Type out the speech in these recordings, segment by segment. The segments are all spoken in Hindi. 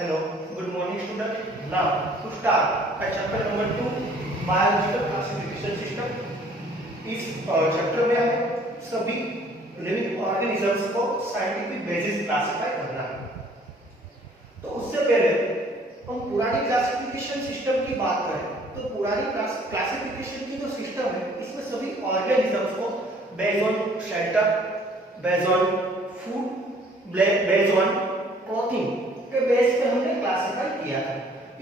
Hello, good morning student. Now to start chapter number 2 biological classification system. इस चैप्टर में हमें सभी लिविंग ऑर्गेनिजम्स को साइंटिफिक बेसिस क्लासिफाई करना है। तो उससे पहले हम पुरानी क्लासिफिकेशन सिस्टम की बात करें तो पुरानी क्लासिफिकेशन की जो सिस्टम है इसमें सभी ऑर्गेनिजम्स को based on shelter, based on food, based on clothing के बेस पे हमने क्लासिफाई किया है।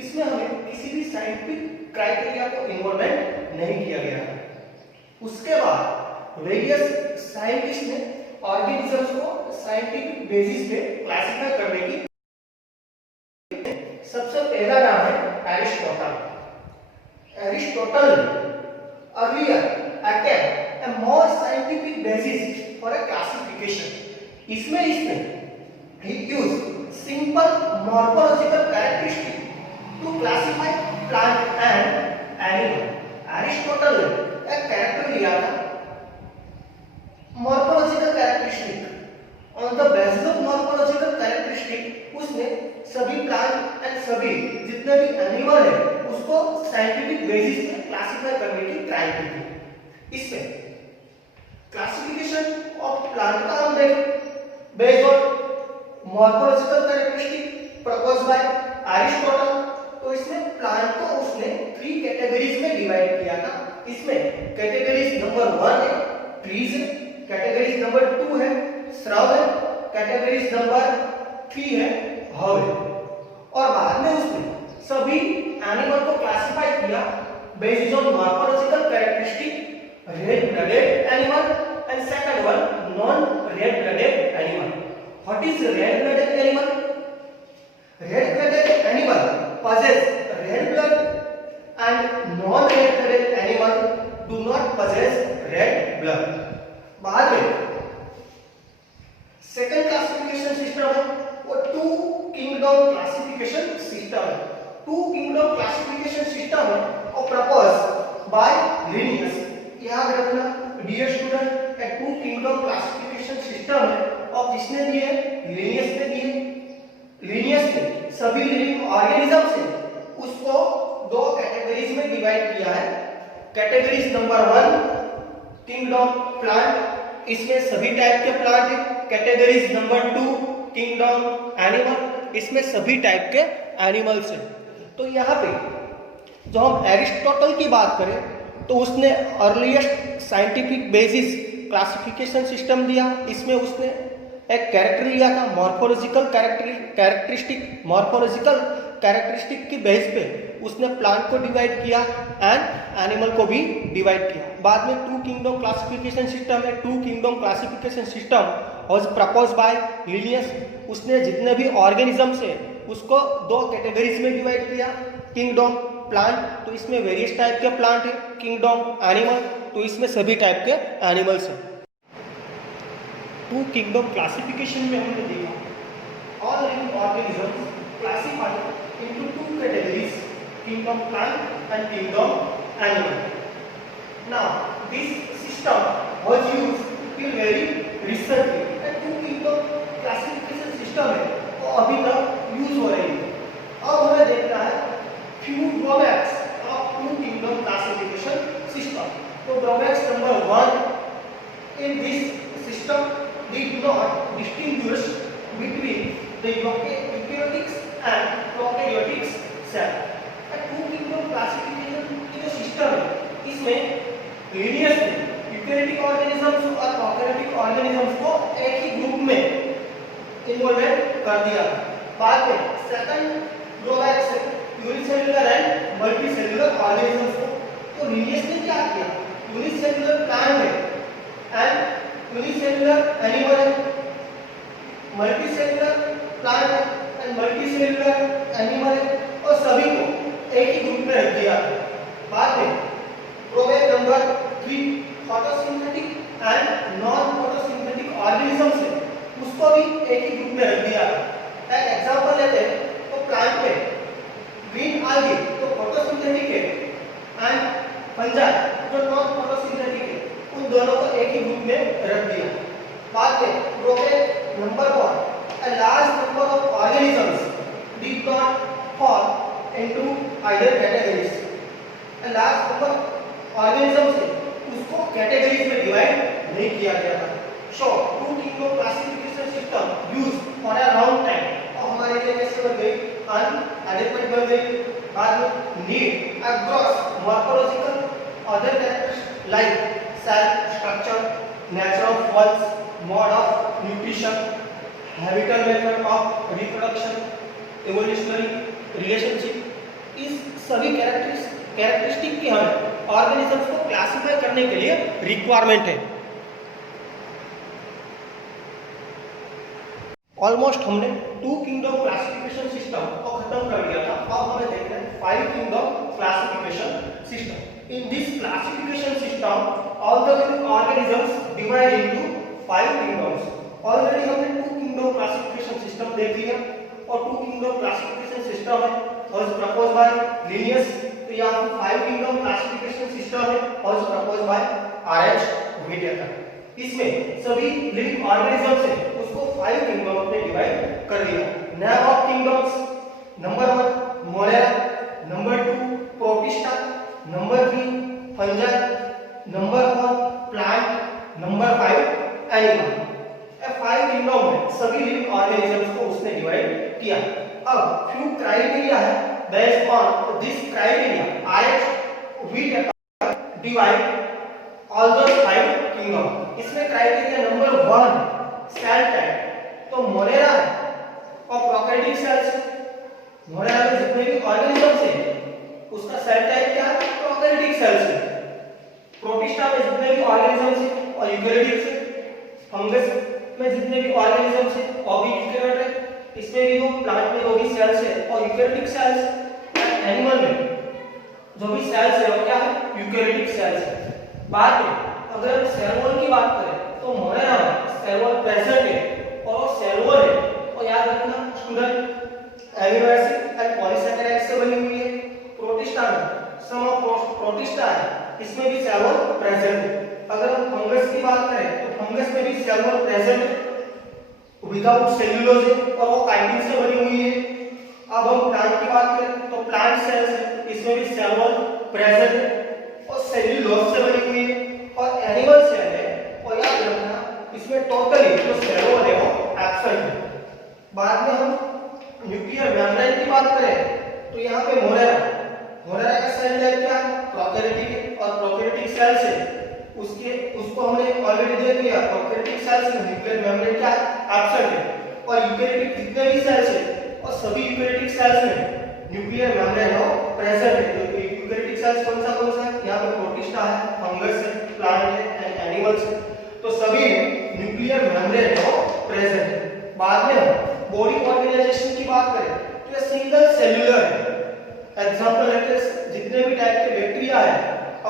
इसमें हमें किसी भी साइंटिफिक क्राइटेरिया को इन्वॉल्वमेंट नहीं किया गया है। उसके बाद वेरियस साइंटिस्ट ने ऑर्गेनिजम्स को साइंटिफिक बेसिस पे क्लासिफाई करने की सबसे पहला नाम है Aristotle. Aristotle earlier attempt a more scientific basis for a classification. इसमें he used simple morphological characteristic to classify plant and animal. Aristotle ने एक कैरेक्टर लिया था morphological characteristic. On the basis of morphological characteristic उसने सभी प्लांट एंड सभी जितने भी एनिमल है उसको साइंटिफिक बेसिस पे क्लासिफाई करने की ट्राई की थी। इसमें क्लासिफिकेशन ऑफ प्लांट का हम देखें based on morphological characteristic proposed by Aristotle. तो इसमें प्लांट को उसने 3 कैटेगरीज में डिवाइड किया था। इसमें कैटेगरीज नंबर 1 है ट्रीज है, कैटेगरीज नंबर 2 है श्रब है, कैटेगरीज नंबर 3 है हर्ब है। और बाद में उसने सभी एनिमल को क्लासिफाई किया based on morphological characteristic red blooded animal and second one non red blooded animal. What is red blooded animal? Red blooded animal possess red blood and non-red blooded animal do not possess red blood. बाद में सेकंड क्लासिफिकेशन सिस्टम है वो टू किंगडम क्लासिफिकेशन सिस्टम है। टू किंगडम क्लासिफिकेशन सिस्टम है और प्रपोज बाय लिनियस। याद रखना डियर स्टूडेंट एक टू किंगडम क्लासिफिकेशन सिस्टम है और किसने दिए? लिनियस ने दिए। लिनियस ने सभी लिविंग ऑर्गेनिज्म से उसको 2 कैटेगरीज में डिवाइड किया है। कैटेगरीज नंबर 1 किंगडम प्लांट, इसमें सभी टाइप के प्लांट है। कैटेगरीज नंबर 2 किंगडम एनिमल, इसमें सभी टाइप के एनिमल्स है। तो यहाँ पे जो हम एरिस्टोटल की बात करें तो उसने earliest scientific basis classification system दिया। इसमें उसने एक कैरेक्टर लिया था मॉर्फोलॉजिकल कैरेक्टरिस्टिक की बेस पे उसने प्लांट को डिवाइड किया एंड एनिमल को भी डिवाइड किया। बाद में टू किंगडम क्लासिफिकेशन सिस्टम है। Two kingdom classification system was proposed by Linnaeus. उसने जितने भी ऑर्गेनिजम्स है उसको 2 कैटेगरीज में डिवाइड किया। किंगडम प्लांट तो इसमें वेरियस टाइप के प्लांट है, किंगडम एनिमल तो इसमें सभी टाइप के एनिमल्स हैं। टू किंगडम क्लासिफिकेशन में हमने देखा all living organisms classified into 2 categories kingdom plant and kingdom animal. Now this system was used till very recently. Two kingdom classification system है वो अभी तक यूज हो रही है। अब हमें देखना है few drawbacks of two kingdom classification system. So drawbacks number 1, in this system we do not distinguish between the eukaryotics and prokaryotics cell. A two kingdom classification की जो system है इसमें लिनियस ने यूकैरियोटिक ऑर्गेनिजम्स और प्रोकैरियोटिक ऑर्गेनिजम्स को एक ही ग्रुप में इन्वॉल्व कर दिया। बाद में सेकंड ड्रॉबैक है यूनिसेल्युलर एंड मल्टीसेल्युलर ऑर्गेनिजम्स को। तो लिनियस ने क्या किया? यूनिसेल्युलर प्लांट है एंड यूनिसेल्युलर एनिमल है, मल्टीसेल्युलर प्लांट है एंड मल्टीसेल्युलर एनिमल है और सभी को एक ही ग्रुप में रख दिया। बाद में drawback number 3 photosynthetic and non photosynthetic organisms है उसको भी एक ही ग्रुप में रख दिया। एक एग्जांपल लेते हैं तो प्लांट में ग्रीन algae तो फोटोसिंथेटिक है एंड फंजाई जो नॉन फोटोसिंथेटिक है उन दोनों को एक ही ग्रुप में रख दिया। बाद में drawback number 1 a large number of organisms did not fall into either categories. Last number organism से उसको कैटेगरीज में डिवाइड नहीं किया गया था. So two kingdom classification system use for a long time. और हमारे लिए कैसे बन गई? अनएडेक्वेट बन गई. बाद में need across morphological other characters like cell structure, nature of falls, mode of nutrition, habitat method of reproduction, evolutionary relationship. इस सभी कैरेक्टरिस्टिक की हमें ऑर्गेनिजम्स को क्लासिफाई करने के लिए रिक्वायरमेंट है. ऑलमोस्ट हमने टू किंगडम क्लासिफिकेशन सिस्टम को खत्म कर दिया था. अब हमें देखते हैं five kingdom classification system. In this classification system all the organisms divide into five kingdoms. Already हमने टू किंगडम क्लासिफिकेशन सिस्टम देख लिया और टू किंगडम क्लासिफिकेशन सिस्टम है was proposed by Linnaeus. तो यहाँ फाइव किंगडम क्लासिफिकेशन सिस्टम है was proposed by R.H. Whittaker. इसमें सभी लिविंग ऑर्गेनिजम्स है उसको फाइव किंगडम में डिवाइड कर दिया. Name of kingdoms: number 1 Monera, number 2 Protista, number 3 fungi, number 4 plant, number 5 animal. Five kingdom में सभी लिविंग ऑर्गेनिजम्स को उसने डिवाइड किया. अब few criteria है. Based on this criteria, R.H. Whittaker divide all those five kingdom. इसमें criteria नंबर 1 सेल टाइप. तो मोरेरा और प्रोकैरियोटिक सेल्स, मोरेरा में जितने भी ऑर्गेनिजम्स है उसका सेल टाइप क्या है? प्रोकैरियोटिक सेल्स है. प्रोटिस्टा में जितने भी ऑर्गेनिजम्स है और यूकेरियोटिक है. फंगस में जितने भी ऑर्गेनिजम्स है और भी यूकेरियोट है. इसमें भी वो प्लांट में वो भी सेल्स है और यूकेरियोटिक सेल्स. एनिमल में जो भी सेल्स है वो क्या है? यूकेरियोटिक सेल्स है. बाद में अगर हम सेल वॉल की बात करें तो मोरेरा में सेल वॉल प्रेजेंट है और वो सेल वॉल है और याद रखना student amino acid and polysaccharide से बनी हुई है. प्रोटिस्टा में सम ऑफ प्रोटिस्टा है, इसमें भी सेल वॉल प्रेजेंट है. अगर हम फंगस की बात करें तो फंगस में भी सेल वॉल प्रेजेंट है विदाउट सेल्यूलोज है और वो काइटिन से बनी हुई है. अब हम प्लांट की बात करें तो प्लांट सेल्स है, इसमें भी सेल वॉल प्रेजेंट है और सेल्यूलोज से बनी हुई है. और एनिमल सेल है और याद रखना इसमें टोटली जो सेल वॉल है वो एब्सेंट है. बाद में हम न्यूक्लियर मेम्ब्रेन की बात करें तो यहाँ पे मोरेरा का सेल टाइप क्या है? प्रोकैरियोटिक और प्रोकैरियोटिक सेल्स है उसको हमने ऑलरेडी देख लिया. प्रोकैरियोटिक सेल्स में न्यूक्लियर मेम्ब्रेन क्या है? एब्सेंट है. और यूकेरियोटिक जितने भी सेल्स है और सभी यूकेरियोटिक सेल्स में न्यूक्लियर मेम्ब्रेन हो प्रेजेंट है. तो यूकेरियोटिक सेल्स कौन सा है? यहाँ पे प्रोटिस्टा है, फंगस है, प्लांट है एंड एनिमल्स है. तो सभी में न्यूक्लियर मेम्ब्रेन हो प्रेजेंट है. बाद में बॉडी ऑर्गेनाइजेशन की बात करें तो ये सिंगल सेल्यूलर है. एग्जांपल है जितने भी टाइप के बैक्टीरिया है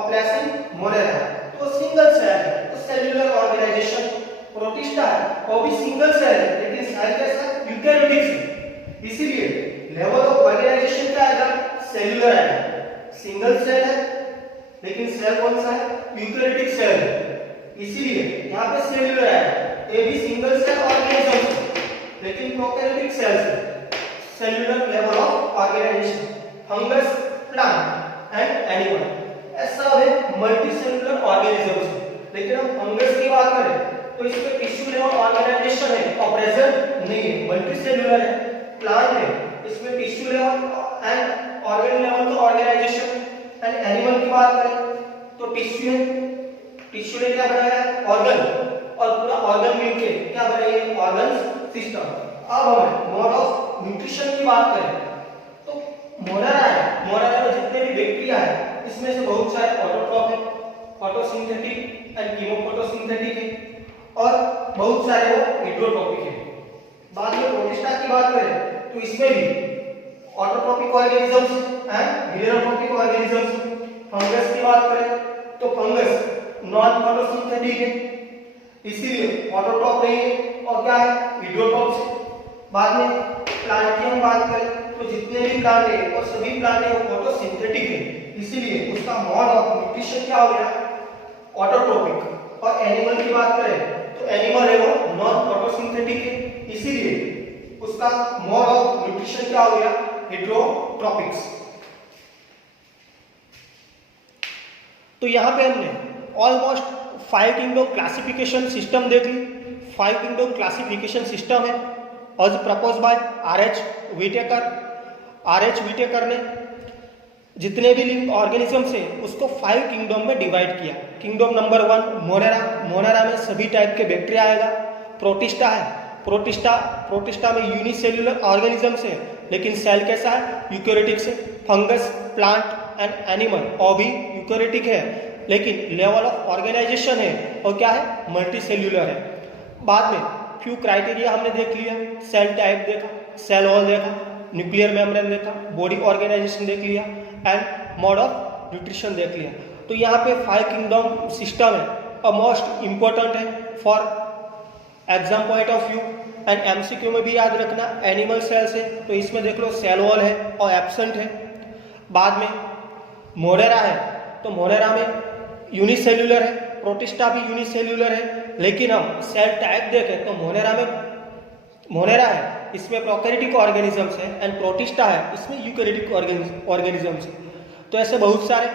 अप्लासिन मोरेरा तो सिंगल सेल है तो सेल्यूलर ऑर्गेनाइजेशन. प्रोटिस्टा है वो भी सिंगल सेल है लेकिन सेल कैसा? यूकेरियोटिक है. इसीलिए लेवल ऑफ ऑर्गेनाइजेशन क्या आएगा? सेल्यूलर आएगा. सिंगल सेल है लेकिन सेल कौन सा है? यूकेरियोटिक सेल है. इसीलिए यहाँ पे सेल्यूलर आएगा. ये भी सिंगल सेल ऑर्गेनिज्म लेकिन प्रोकैरियोटिक सेल्स है. Cellular level of organisation. Fungus, plant and animal ऐसा है मल्टी सेल्यूलर ऑर्गेनिजम्स. लेकिन हम फंगस की बात करें तो इसमें टिश्यू लेवल ऑर्गेनाइजेशन है और प्रेजेंट नहीं है, मल्टी सेल्यूलर है. प्लांट है इसमें tissue level and organ level का ऑर्गेनाइजेशन. एंड एनिमल की बात करें तो टिश्यू है, टिश्यू ने क्या बनाया है? ऑर्गन. और पूरा ऑर्गन मिलके क्या बनाइए? Organ system. अब हम मोड ऑफ न्यूट्रिशन की बात करें तो मोरेरा में जितने भी बैक्टीरिया है इसमें से बहुत सारे ऑटोट्रॉफ है, फोटोसिंथेटिक एंड कीमोफोटोसिंथेटिक है और बहुत सारे वो हेटेरोट्रॉपिक है. बाद में प्रोटिस्टा की बात करें तो इसमें भी autotrophic organisms and heterotrophic organisms. Fungus की बात करें तो फंगस नॉन फोटोसिंथेटिक है इसीलिए ऑटोट्रॉप नहीं है और क्या है? हेटेरोट्रॉप्स है. बाद में प्लांट की हम बात करें तो जितने भी प्लांट है और सभी प्लांट है वो फोटोसिंथेटिक है इसीलिए उसका मोड ऑफ न्यूट्रिशन क्या हो गया? ऑटोट्रॉपिक. और एनिमल की बात करें तो एनिमल है वो नॉन फोटोसिंथेटिक है इसीलिए उसका मोड ऑफ पोजीशन क्या हो गया, हेटेरोट्रॉपिक्स। तो यहाँ पे हमने ऑलमोस्ट 5 किंगडम क्लासिफिकेशन सिस्टम देख ली। 5 किंगडम क्लासिफिकेशन सिस्टम है as propose by R H. Whittaker. R H. Whittaker ने जितने भी लिविंग ऑर्गेनिजम्स है उसको 5 किंगडम में डिवाइड किया। Kingdom number 1 Monera. मोनेरा में सभी टाइप के बैक्टीरिया आएगा। प्रोटिस्टा है, प्रोटिस्टा में यूनिसेल्युलर ऑर्गेनिजम्स है, लेकिन सेल कैसा है, यूकैरियोटिक है। फंगस, प्लांट एंड एनिमल और भी यूकैरियोटिक है, लेकिन लेवल ऑफ ऑर्गेनाइजेशन है और क्या है, मल्टी सेल्युलर है। बाद में फ्यू क्राइटेरिया हमने देख लिया, सेल टाइप देखा, सेल वॉल देखा, न्यूक्लियर मेम्ब्रेन देखा, बॉडी ऑर्गेनाइजेशन देख लिया एंड मोड ऑफ न्यूट्रिशन देख लिया। तो यहाँ पे 5 किंगडम सिस्टम है और मोस्ट इम्पोर्टेंट है for exam point of view and MCQ में भी याद रखना। एनिमल सेल्स है तो इसमें देख लो सेल वॉल है और एब्सेंट है। बाद में मोनेरा है तो मोनेरा में यूनिसेल्युलर है, प्रोटिस्टा भी यूनिसेल्युलर है, लेकिन हम सेल टाइप देखें तो मोनेरा है इसमें प्रोकैरियोटिक ऑर्गेनिजम्स है एंड प्रोटिस्टा है इसमें यूकैरियोटिक ऑर्गेनिजम्स है। तो ऐसे बहुत सारे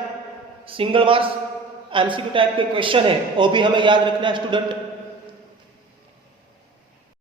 सिंगल मार्क्स एमसीक्यू टाइप के क्वेश्चन है वो भी हमें याद रखना है स्टूडेंट।